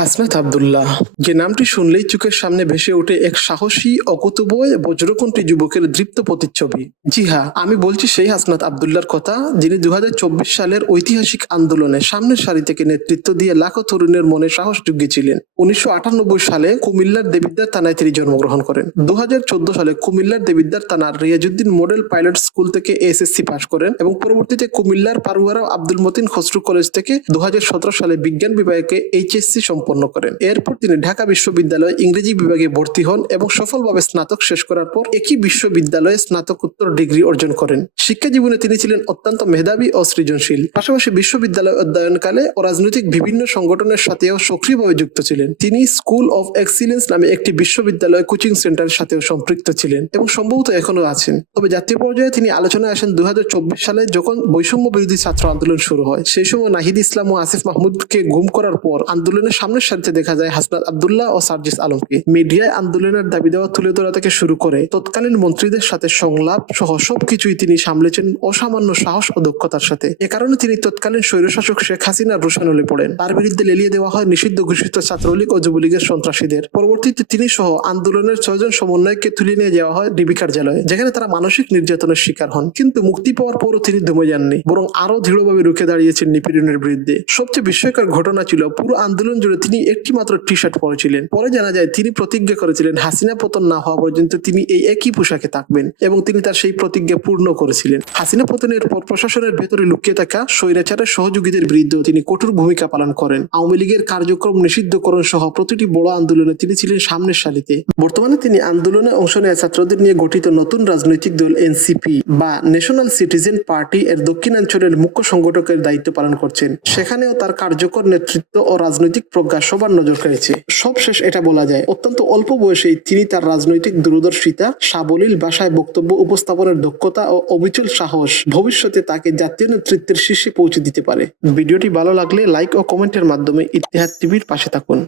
হাসনাত আব্দুল্লাহ, যে নামটি শুনলেই চোখের সামনে ভেসে ওঠে এক সাহসী, অকুতোভয়, বজ্রকণ্ঠী যুবকের দৃপ্ত প্রতিচ্ছবি। জি হ্যাঁ, আমি বলছি সেই হাসনাত আব্দুল্লাহর কথা, যিনি 2024 সালের ঐতিহাসিক আন্দোলনে সামনের সারি থেকে নেতৃত্ব দিয়ে লাখো তরুণের মনে সাহস জুগিয়েছিলেন। 1998 সালে কুমিল্লার দেবিদ্বার থানায় তিনি জন্মগ্রহণ করেন। 2014 সালে কুমিল্লার দেবিদ্বার থানার রিয়াজউদ্দিন মডেল পাইলট স্কুল থেকে এসএসসি পাশ করেন এবং পরবর্তীতে কুমিল্লার পারুয়ারা আব্দুল মতিন খসরু কলেজ থেকে 2017 সালে বিজ্ঞান বিভাগে এইচএসসি সম্পন্ন করেন। এরপর তিনি ঢাকা বিশ্ববিদ্যালয়ে ইংরেজি বিভাগে ভর্তি হন এবং সফলভাবে স্নাতক শেষ করার পর একই বিশ্ববিদ্যালয়ে স্নাতকোত্তর ডিগ্রি অর্জন করেন। শিক্ষা জীবনে তিনি ছিলেন অত্যন্ত মেধাবী ও সৃজনশীল। পাশাপাশি বিশ্ববিদ্যালয় অধ্যয়নকালে অরাজনৈতিক বিভিন্ন সংগঠনের সাথেও সক্রিয়ভাবে যুক্ত ছিলেন। তিনি স্কুল অফ এক্সিলেন্স নামে একটি বিশ্ববিদ্যালয় কোচিং সেন্টারের সাথেও সম্পৃক্ত ছিলেন এবং সম্ভবত এখনো আছেন। তবে জাতীয় পর্যায়ে তিনি আলোচনায় আসেন 2024 সালে, যখন বৈষম্য বিরোধী ছাত্র আন্দোলন শুরু হয়। সেই সময় নাহিদ ইসলাম ও আসিফ মাহমুদকে গুম করার পর আন্দোলনের সামনের সারিতে দেখা যায় হাসনাত আব্দুল্লাহ ও সার্জিস আলমকে। মিডিয়ায় আন্দোলনের দাবি দেওয়া তুলে ধরা থেকে শুরু করে তৎকালীন মন্ত্রীদের সাথে সংলাপ সহ সবকিছুই তিনি সামলেছেন অসামান্য সাহস ও দক্ষতার সাথে। এ কারণে তিনি তৎকালীন স্বৈরশাসক শেখ হাসিনার রোষানলে পড়েন। তার বিরুদ্ধে লেলিয়ে দেওয়া হয় নিষিদ্ধ ঘোষিত ছাত্রলীগ ও যুবলীগের সন্ত্রাসীদের। পরবর্তীতে তিনি সহ আন্দোলনের 6 জন সমন্বয়ককে তুলে নিয়ে যাওয়া হয় ডিবি কার্যালয়ে, যেখানে তারা মানসিক নির্যাতনের শিকার হন। কিন্তু মুক্তি পাওয়ার পরও তিনি দমে যাননি, বরং আরো দৃঢ়ভাবে রুখে দাঁড়িয়েছেন নিপীড়নের বিরুদ্ধে। সবচেয়ে বিস্ময়কর ঘটনা ছিল, পুরো আন্দোলন জুড়ে তিনি একটি মাত্র টি শার্ট পরেছিলেন। পরে জানা যায় তিনি প্রতিজ্ঞা করেছিলেন হাসিনা পতন না হওয়া পর্যন্ত তিনি এই একই পোশাকে থাকবেন এবং তিনি তার সেই প্রতিজ্ঞা পূর্ণ করেছিলেন। হাসিনা পতনের পর প্রশাসনের ভেতরে লুকিয়ে থাকা স্বৈরাচারের সহযোগীদের বিরুদ্ধেও তিনি কঠোর ভূমিকা পালন করেন। আওয়ামী লীগের কার্যক্রম নিষিদ্ধকরণ সহ প্রতিটি বড় আন্দোলনে তিনি ছিলেন সামনের সারিতে। বর্তমানে তিনি আন্দোলনে অংশ নেওয়া ছাত্রদের নিয়ে গঠিত নতুন রাজনৈতিক দল এনসিপি বা ন্যাশনাল সিটিজেন পার্টি এর দক্ষিণাঞ্চলের মুখ্য সংগঠকের দায়িত্ব পালন করছেন। সেখানেও তার কার্যকর নেতৃত্ব ও রাজনৈতিক প্রজ্ঞা সবার নজর কেড়েছে। সবশেষ এটা বলা যায়, অত্যন্ত অল্প বয়সেই তিনি তার রাজনৈতিক দূরদর্শিতা, সাবলীল ভাষায় বক্তব্য উপস্থাপনের দক্ষতা ও অবিচল সাহস ভবিষ্যতে তাকে জাতীয় নেতৃত্বের শীর্ষে পৌঁছে দিতে পারে। ভিডিওটি ভালো লাগলে লাইক ও কমেন্টের মাধ্যমে ইতিহাদ টিভির পাশে থাকুন।